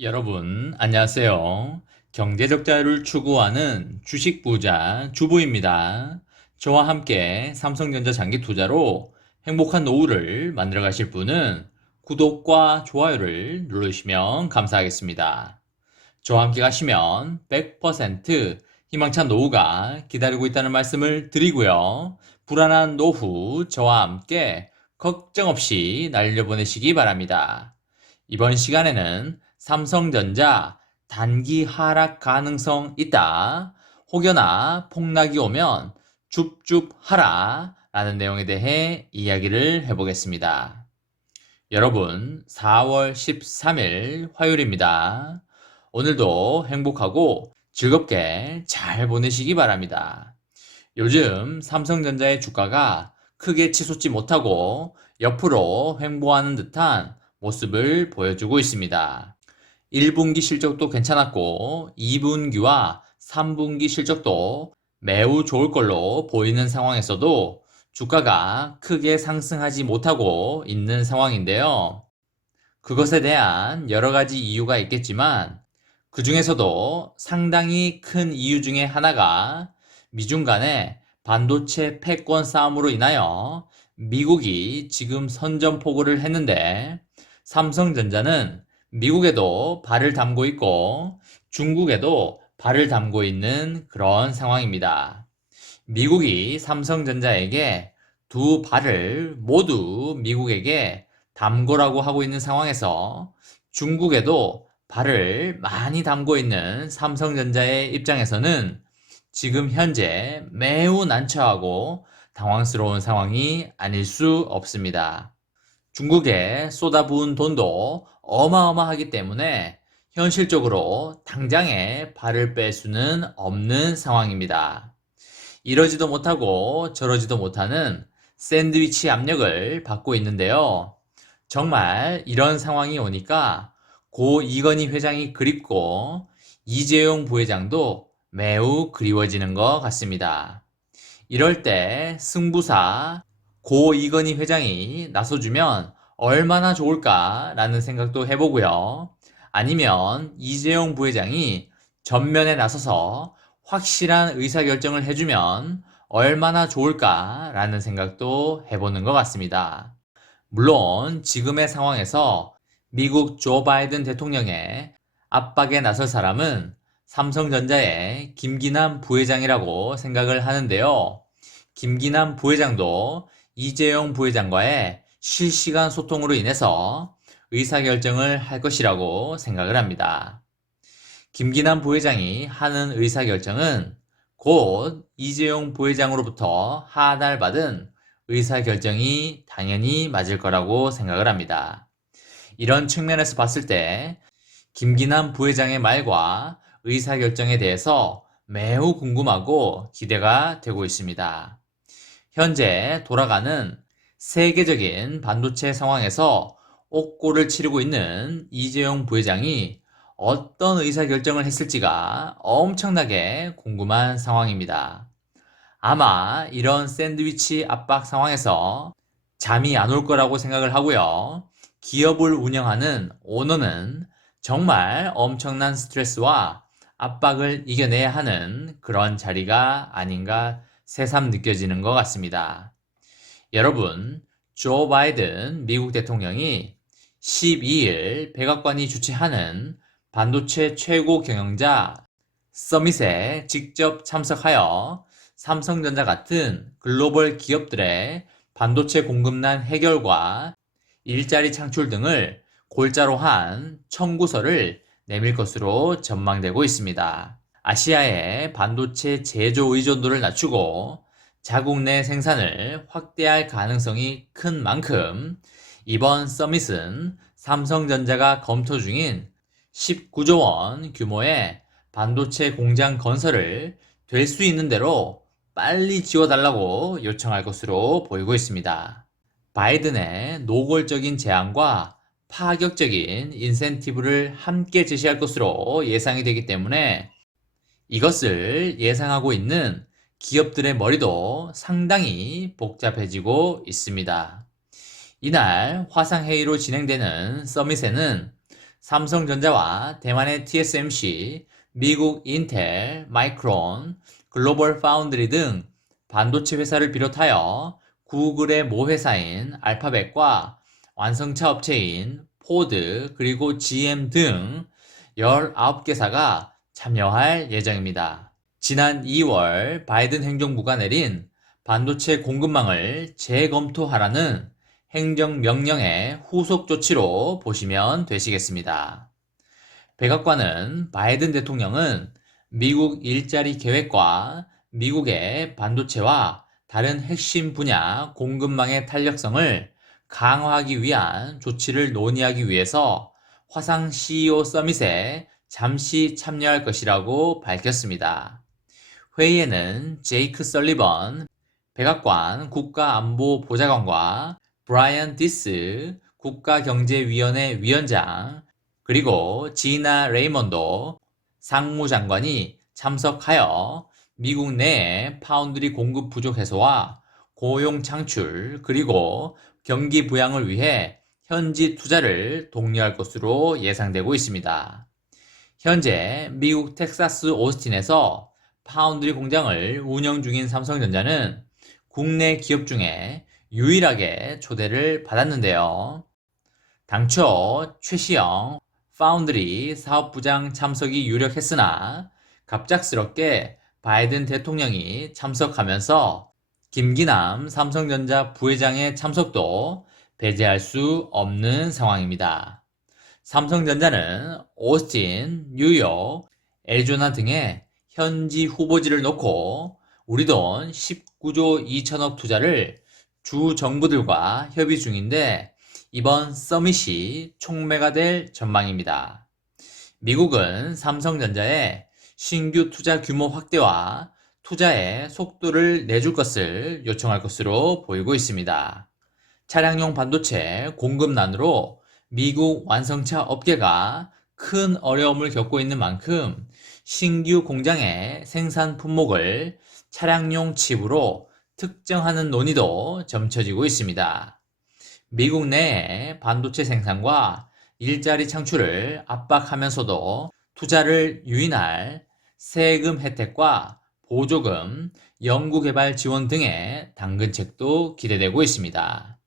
여러분, 안녕하세요. 경제적 자유를 추구하는 주식 부자 주부입니다. 저와 함께 삼성전자 장기 투자로 행복한 노후를 만들어 가실 분은 구독과 좋아요를 누르시면 감사하겠습니다. 저와 함께 가시면 100% 희망찬 노후가 기다리고 있다는 말씀을 드리고요. 불안한 노후 저와 함께 걱정 없이 날려보내시기 바랍니다. 이번 시간에는 삼성전자 단기 하락 가능성 있다. 혹여나 폭락이 오면 줍줍 하라 라는 내용에 대해 이야기를 해보겠습니다. 여러분, 4월 13일 화요일입니다. 오늘도 행복하고 즐겁게 잘 보내시기 바랍니다. 요즘 삼성전자의 주가가 크게 치솟지 못하고 옆으로 횡보하는 듯한 모습을 보여주고 있습니다. 1분기 실적도 괜찮았고 2분기와 3분기 실적도 매우 좋을 걸로 보이는 상황에서도 주가가 크게 상승하지 못하고 있는 상황인데요. 그것에 대한 여러 가지 이유가 있겠지만 그 중에서도 상당히 큰 이유 중에 하나가 미중 간의 반도체 패권 싸움으로 인하여 미국이 지금 선전포고를 했는데 삼성전자는 미국에도 발을 담고 있고 중국에도 발을 담고 있는 그런 상황입니다. 미국이 삼성전자에게 두 발을 모두 미국에게 담고라고 하고 있는 상황에서 중국에도 발을 많이 담고 있는 삼성전자의 입장에서는 지금 현재 매우 난처하고 당황스러운 상황이 아닐 수 없습니다. 중국에 쏟아부은 돈도 어마어마하기 때문에 현실적으로 당장에 발을 뺄 수는 없는 상황입니다. 이러지도 못하고 저러지도 못하는 샌드위치 압력을 받고 있는데요. 정말 이런 상황이 오니까 고 이건희 회장이 그립고 이재용 부회장도 매우 그리워지는 것 같습니다. 이럴 때 승부사 고 이건희 회장이 나서주면 얼마나 좋을까라는 생각도 해보고요. 아니면 이재용 부회장이 전면에 나서서 확실한 의사결정을 해주면 얼마나 좋을까라는 생각도 해보는 것 같습니다. 물론 지금의 상황에서 미국 조 바이든 대통령의 압박에 나설 사람은 삼성전자의 김기남 부회장이라고 생각을 하는데요. 김기남 부회장도 이재용 부회장과의 실시간 소통으로 인해서 의사결정을 할 것이라고 생각을 합니다. 김기남 부회장이 하는 의사결정은 곧 이재용 부회장으로부터 하달받은 의사결정이 당연히 맞을 거라고 생각을 합니다. 이런 측면에서 봤을 때 김기남 부회장의 말과 의사결정에 대해서 매우 궁금하고 기대가 되고 있습니다. 현재 돌아가는 세계적인 반도체 상황에서 옥고를 치르고 있는 이재용 부회장이 어떤 의사결정을 했을지가 엄청나게 궁금한 상황입니다. 아마 이런 샌드위치 압박 상황에서 잠이 안 올 거라고 생각을 하고요. 기업을 운영하는 오너는 정말 엄청난 스트레스와 압박을 이겨내야 하는 그런 자리가 아닌가 새삼 느껴지는 것 같습니다. 여러분, 조 바이든 미국 대통령이 12일 백악관이 주최하는 반도체 최고 경영자 서밋에 직접 참석하여 삼성전자 같은 글로벌 기업들의 반도체 공급난 해결과 일자리 창출 등을 골자로 한 청구서를 내밀 것으로 전망되고 있습니다. 아시아의 반도체 제조 의존도를 낮추고 자국 내 생산을 확대할 가능성이 큰 만큼 이번 서밋은 삼성전자가 검토 중인 19조 원 규모의 반도체 공장 건설을 될 수 있는 대로 빨리 지워달라고 요청할 것으로 보이고 있습니다. 바이든의 노골적인 제안과 파격적인 인센티브를 함께 제시할 것으로 예상이 되기 때문에 이것을 예상하고 있는 기업들의 머리도 상당히 복잡해지고 있습니다. 이날 화상회의로 진행되는 서밋에는 삼성전자와 대만의 TSMC, 미국 인텔, 마이크론, 글로벌 파운드리 등 반도체 회사를 비롯하여 구글의 모회사인 알파벳과 완성차 업체인 포드 그리고 GM 등 19개사가 참여할 예정입니다. 지난 2월 바이든 행정부가 내린 반도체 공급망을 재검토하라는 행정명령의 후속 조치로 보시면 되시겠습니다. 백악관은 바이든 대통령은 미국 일자리 계획과 미국의 반도체와 다른 핵심 분야 공급망의 탄력성을 강화하기 위한 조치를 논의하기 위해서 화상 CEO 서밋에 잠시 참여할 것이라고 밝혔습니다. 회의에는 제이크 설리번 백악관 국가안보보좌관과 브라이언 디스 국가경제위원회 위원장 그리고 지나 레이먼도 상무장관이 참석하여 미국 내의 파운드리 공급 부족 해소와 고용 창출 그리고 경기 부양을 위해 현지 투자를 독려할 것으로 예상되고 있습니다. 현재 미국 텍사스 오스틴에서 파운드리 공장을 운영 중인 삼성전자는 국내 기업 중에 유일하게 초대를 받았는데요. 당초 최시영 파운드리 사업부장 참석이 유력했으나 갑작스럽게 바이든 대통령이 참석하면서 김기남 삼성전자 부회장의 참석도 배제할 수 없는 상황입니다. 삼성전자는 오스틴, 뉴욕, 애리조나 등의 현지 후보지를 놓고 우리 돈 19조 2천억 투자를 주 정부들과 협의 중인데 이번 서밋이 촉매가 될 전망입니다. 미국은 삼성전자의 신규 투자 규모 확대와 투자의 속도를 내줄 것을 요청할 것으로 보이고 있습니다. 차량용 반도체 공급난으로 미국 완성차 업계가 큰 어려움을 겪고 있는 만큼 신규 공장의 생산 품목을 차량용 칩으로 특정하는 논의도 점쳐지고 있습니다. 미국 내의 반도체 생산과 일자리 창출을 압박하면서도 투자를 유인할 세금 혜택과 보조금, 연구개발 지원 등의 당근책도 기대되고 있습니다.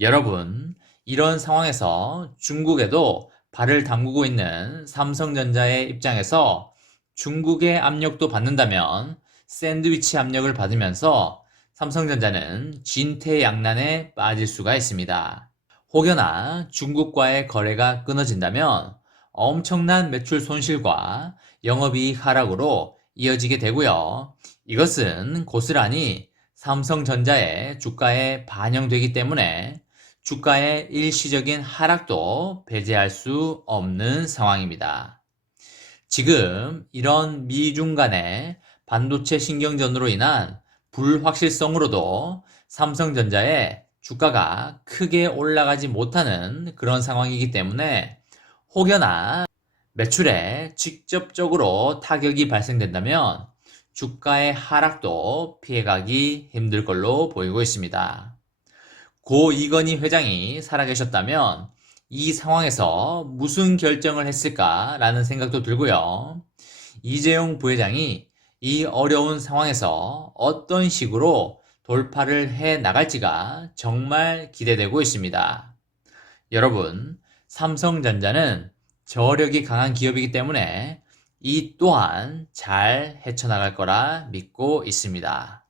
여러분, 이런 상황에서 중국에도 발을 담그고 있는 삼성전자의 입장에서 중국의 압력도 받는다면 샌드위치 압력을 받으면서 삼성전자는 진퇴양난에 빠질 수가 있습니다. 혹여나 중국과의 거래가 끊어진다면 엄청난 매출 손실과 영업이익 하락으로 이어지게 되고요. 이것은 고스란히 삼성전자의 주가에 반영되기 때문에 주가의 일시적인 하락도 배제할 수 없는 상황입니다. 지금 이런 미중 간의 반도체 신경전으로 인한 불확실성으로도 삼성전자의 주가가 크게 올라가지 못하는 그런 상황이기 때문에 혹여나 매출에 직접적으로 타격이 발생된다면 주가의 하락도 피해가기 힘들 걸로 보이고 있습니다. 고 이건희 회장이 살아계셨다면 이 상황에서 무슨 결정을 했을까라는 생각도 들고요. 이재용 부회장이 이 어려운 상황에서 어떤 식으로 돌파를 해 나갈지가 정말 기대되고 있습니다. 여러분, 삼성전자는 저력이 강한 기업이기 때문에 이 또한 잘 헤쳐나갈 거라 믿고 있습니다.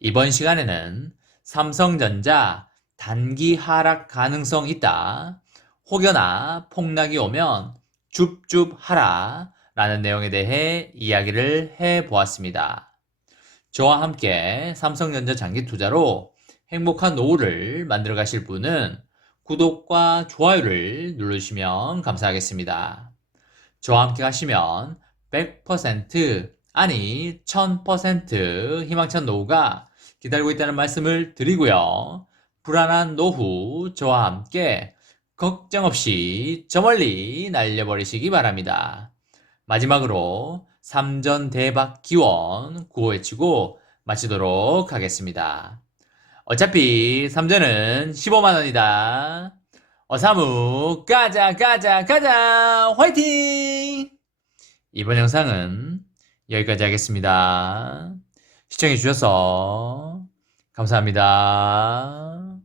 이번 시간에는 삼성전자 단기 하락 가능성 있다. 혹여나 폭락이 오면 줍줍 하라 라는 내용에 대해 이야기를 해보았습니다. 저와 함께 삼성전자 장기 투자로 행복한 노후를 만들어 가실 분은 구독과 좋아요를 누르시면 감사하겠습니다. 저와 함께 가시면 100% 아니 1000% 희망찬 노후가 기다리고 있다는 말씀을 드리고요. 불안한 노후 저와 함께 걱정 없이 저 멀리 날려버리시기 바랍니다. 마지막으로 3전 대박 기원 구호 외치고 마치도록 하겠습니다. 어차피 3전은 15만원이다. 어사무 가자 가자 가자 화이팅! 이번 영상은 여기까지 하겠습니다. 시청해 주셔서 감사합니다.